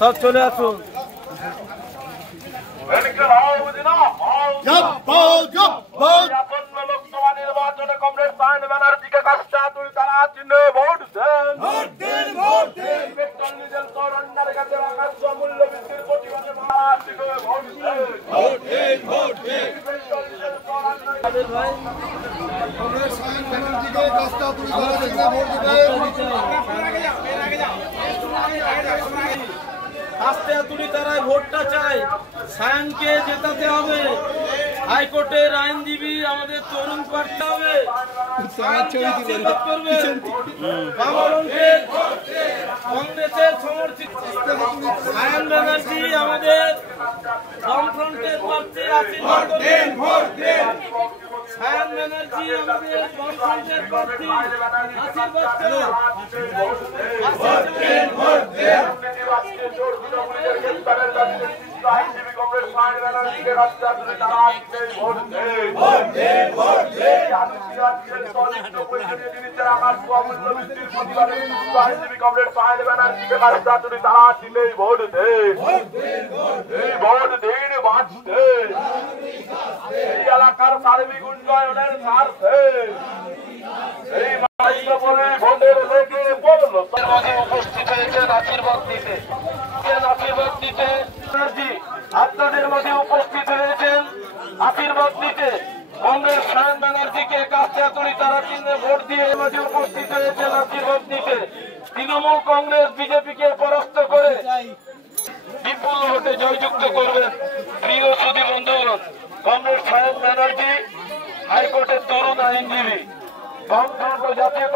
সব চলে আসুন। লোকসভা নির্বাচনে কমরেড সায়ন ব্যানার্জিকে কাস্টা তুলে তারা চিহ্নে ভোট দেন। পেট্রোল ডিজেল করোনার কাছে আকাশ মূল্য বৃদ্ধির প্রতিবাদে ভোট দেন। কমরেড সায়ন ব্যানার্জিকে কাস্টা তুলে তারা চিহ্নে ভোট দেন। আস্তে তুলি তারাই ভোটটা চাই, সায়নকে জেতাতে হবে। হাইকোর্টের আইনজীবী আমাদের তরুণ প্রার্থী হবে, আশীর্বাদ করবেন। কংগ্রেসের সমর্থিত সায়ন ব্যানার্জি আমাদের বামফ্রন্টের প্রার্থী, আশীর্বাদ করবেন। সায়ন ব্যানার্জি আমাদের বামফ্রন্টের প্রার্থী, আশীর্বাদ করুন। আইনজীবী কমরেড সায়ন ব্যানার্জিকে কাস্টা তুলে তারা ভোট দেন। আইনজীবী কমরেড সায়ন ব্যানার্জিকে কাস্টা তুলে তারা দিলেই ভোট দেন। এই ভোট দিন বাঁচতে এই এলাকার সার্বিক উন্নয়নের স্বার্থে এই ভোটের লেগে বললো উপস্থিত হয়েছেন আশীর্বাদ দিতে। আপনাদের মাঝে উপস্থিত হয়েছেন আশীর্বাদ দিতে কংগ্রেস সায়ন ব্যানার্জিকে কাস্টাতুলি তারা চিহ্নে ভোট দিয়ে মাঝে উপস্থিত হয়েছেন আশীর্বাদ দিতে। তৃণমূল কংগ্রেস বিজেপিকে পরাস্ত করে বিপুল ভোটে জয়যুক্ত করবেন। প্রিয় সুধী বন্ধুগণ, কংগ্রেস সায়ন ব্যানার্জি হাইকোর্টের তরুণ আইনজীবী, বামফ্রন্ট জাতীয়